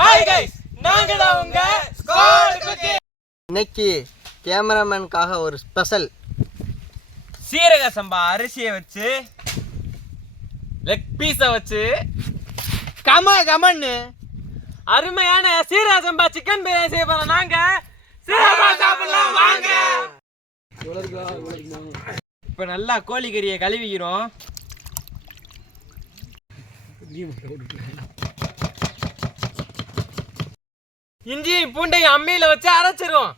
Hi guys, நாங்க தான் உங்க ஸ்குவாட் குக்கி. இன்னைக்கு கேமராமேனுக்காக ஒரு ஸ்பெஷல் சீரக சம்பா அரிசியை வச்சு லெக் பீஸை வச்சு கமன்னு அருமையான சீரக சம்பா சிக்கன் பிரியாணி செய்ய போறோம். நாங்க சீரக சாப்பிடலாம் வாங்க. இப்ப நல்லா கோழிக்கறியை கழுவிக்கிறோம். இஞ்சி பூண்டையும் அம்மியில வச்சு அரைச்சிருவோம்.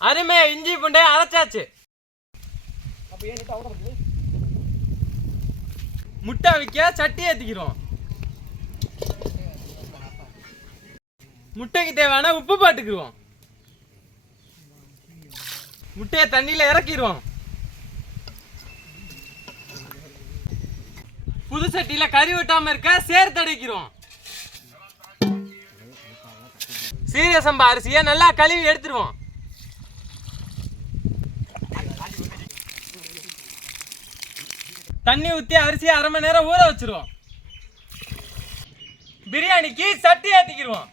அருமையா இஞ்சி பூண்டை அரைச்சாச்சு. முட்டை வைக்க சட்டி ஏத்திக்கிறோம். முட்டைக்கு தேவையான உப்பு போட்டுக்குவோம். முட்டையை தண்ணியில இறக்கிடுவோம். புது சட்டியில கறி விட்டாம இருக்க சேர்த்து அடிக்கிறோம். சீரக சம்பா அரிசியை நல்லா கழுவி எடுத்துருவோம். தண்ணி ஊற்றி அரிசியை அரை மணி நேரம் ஊற வச்சிருவோம். பிரியாணிக்கு சட்டி ஏற்றிக்கிடுவோம்.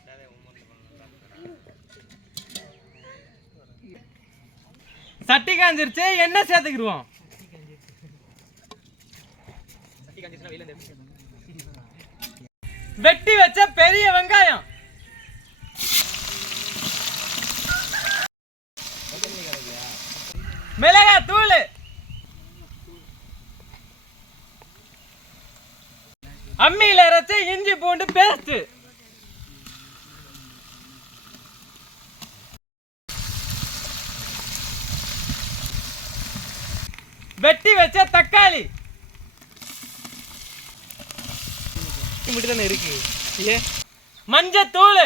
சட்டி காஞ்சிருச்சு, எண்ணெய் சேர்த்துக்கிடுவோம். வெட்டி வச்ச பெரிய வெங்காயம், மிளகாய் தூள், அம்மியில அரைச்சு இஞ்சி பூண்டு பேஸ்ட், வெட்டி வச்ச தக்காளி, மஞ்சத்தூள்,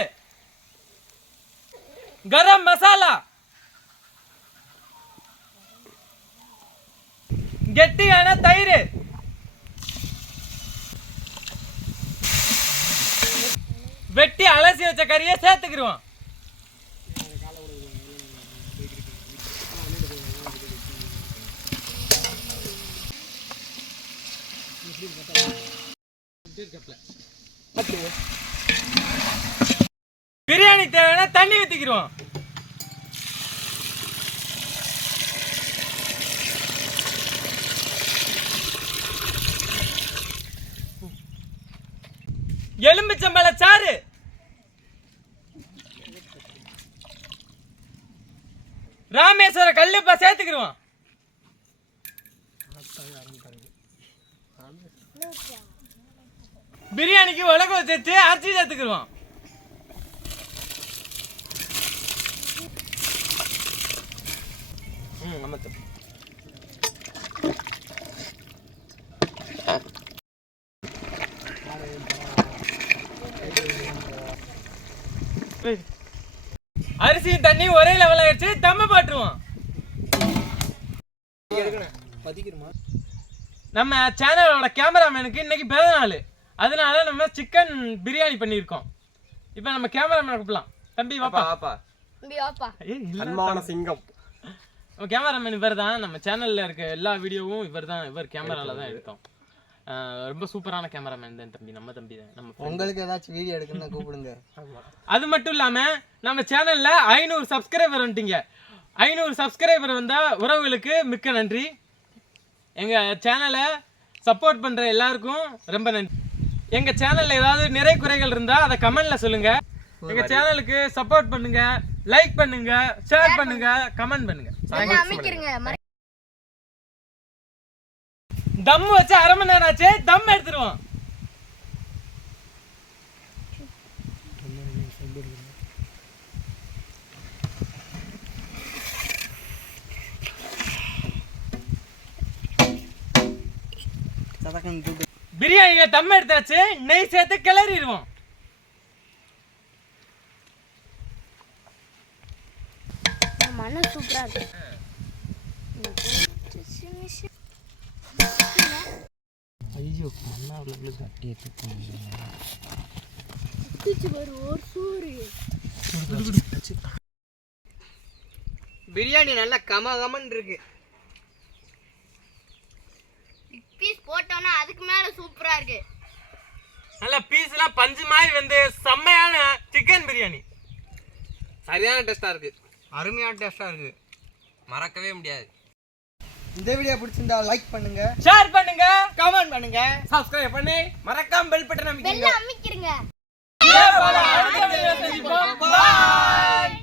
கரம் மசாலா, கெட்டியான தயிர், வெட்டி அலசி வச்ச கறியை சேர்த்துக்கிடுவோம். பிரியாணி தேவையான தண்ணி ஊத்திக்கிறோம். எலும்பிச்சம்பழ சாறு, ராமேஸ்வர கல்லுப்பா சேர்த்துக்கிறோம். பிரியாணிக்கு உலக சேர்த்து அரிசி சேர்த்துக்கிறோம். அரிசி தண்ணி ஒரே லெவல் ஆயிடுச்சு, தம்ம பாட்டுருவோம். நம்ம சேனலோட கேமராமேனுக்கு இன்னைக்கு பிறந்த நாள், அதனால நம்ம சிக்கன் பிரியாணி பண்ணியிருக்கோம். இப்போ நம்ம கேமராமேனை கூப்பிடலாம். தம்பி வாப்பா. அன்பான சிங்கம். கேமராமேன் இவர் தான். நம்ம சேனல்ல இருக்க எல்லா வீடியோவும் இவர் கேமரால தான் எடுத்தோம். ரொம்ப சூப்பரான கேமராமேன் தான் தம்பி, நம்ம தம்பி தான். நம்ம உங்களுக்கு ஏதாச்சும் வீடியோ எடுக்கணும்னா கூப்பிடுங்க. அது மட்டும் இல்லாம நம்ம சேனல்ல 500 சப்ஸ்கிரைபர் வந்துட்டீங்க. 500 சப்ஸ்கிரைபர் வந்த உறவுகளுக்கு மிக்க நன்றி. எங்க சேனலை சப்போர்ட் பண்ற எல்லாருக்கும் ரொம்ப நன்றி. எங்க சேனல்ல ஏதாவது நிறை குறைகள் இருந்தா அதை கமெண்ட்ல சொல்லுங்க. எங்க சேனலுக்கு சப்போர்ட் பண்ணுங்க, லைக் பண்ணுங்க, ஷேர் பண்ணுங்க, கமெண்ட் பண்ணுங்க. தம் வச்சு அரை மணி நேரம் ஆச்சு, தம் எடுத்துருவோம். பிரியாணியில தம் எடுத்தாச்சு, நெய் சேர்த்து கிளறிடுவோம். மன சூப்பரா இருக்கு. ஐயோ மண்ணா உள்ள கட்டி எடுத்து வரும் ஒரு சூரிய பிரியாணி நல்லா கமகமன்னு இருக்கு. பீஸ் போட்டோன்னா அதுக்கு மேல சூப்பரா இருக்கு. நல்ல பீஸ்லாம் பஞ்சு மாதிரி வந்து செம்மையான சிக்கன் பிரியாணி. சரியான டேஸ்டா இருக்கு. அருமையான டேஸ்டா இருக்கு. மறக்கவே முடியாது. இந்த வீடியோ பிடிச்சிருந்தா லைக் பண்ணுங்க, ஷேர் பண்ணுங்க, கமெண்ட் பண்ணுங்க, சப்ஸ்கிரைப் பண்ணி மறக்காம பெல் பட்டன் அமைக்கிறீங்க. வெள்ள அமைக்கிறீங்க. பை.